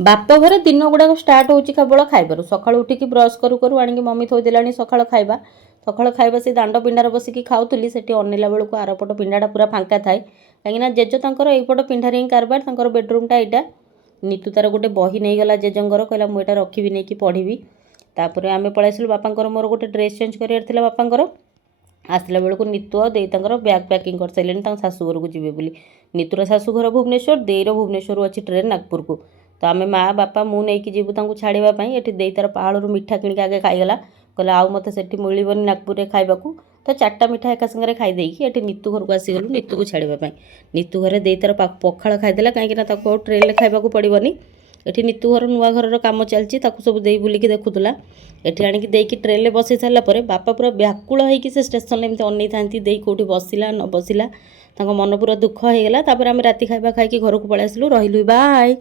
बाप घर दिन गुड़ाक स्टार्ट होची केवल खाइबार सका उठिकी ब्रश करू करू आणिकी मम्मी थोदेलाणी सका खाइबा से दांड पिंडार बसिकी खाऊली से अनेला बेलू आरपट पिंडाटा पूरा फांका थाए कहीं जेज तर यपट पिंडारे ही कारबार तर बेडरूमटा यहाँ नीतू तार गोटे बही नहीं गला जेजंगर कहला मुझे रखी नहीं कि पढ़ी तापर आम पलैसलु बापांकर मोर गोटे ड्रेस चेंज करार बापांकर आसला बेलू नीतू और देई बैग पैकिंग कर सारे शाशु घर को जी बोली नीतूर शाशु घर भुवनेश्वर देईर भुवनेश्वर अच्छी ट्रेन नागपुर को तो आम माँ बापा मु नहीं जीवु छाड़ापी ये देई तार पहाड़ू मिठा किणिक आगे खाईगला कहला आउ मत से मिलबनी नागपुर में खाइबाकू तो 4टा मिठा एका संगे खाईदेकी ये नीतू घर को आसीगलु नीतू को छाड़ापी नीतू घर दे तार पखाड़ खाईदेला कहीं ट्रेन खाइबा पड़ोनी ये नीतू घर नुआ घर कम चलती सब दे बुलिकी देखुला ये आणिकी देकी ट्रेन में बसई सारापर बापा पूरा व्याकुल होगी से स्टेशन एमती अनै था कौटी बसला न बसला मन पूरा दुख हो गला आम राति खाइबा खाई घर को पलैसलु रही बाय।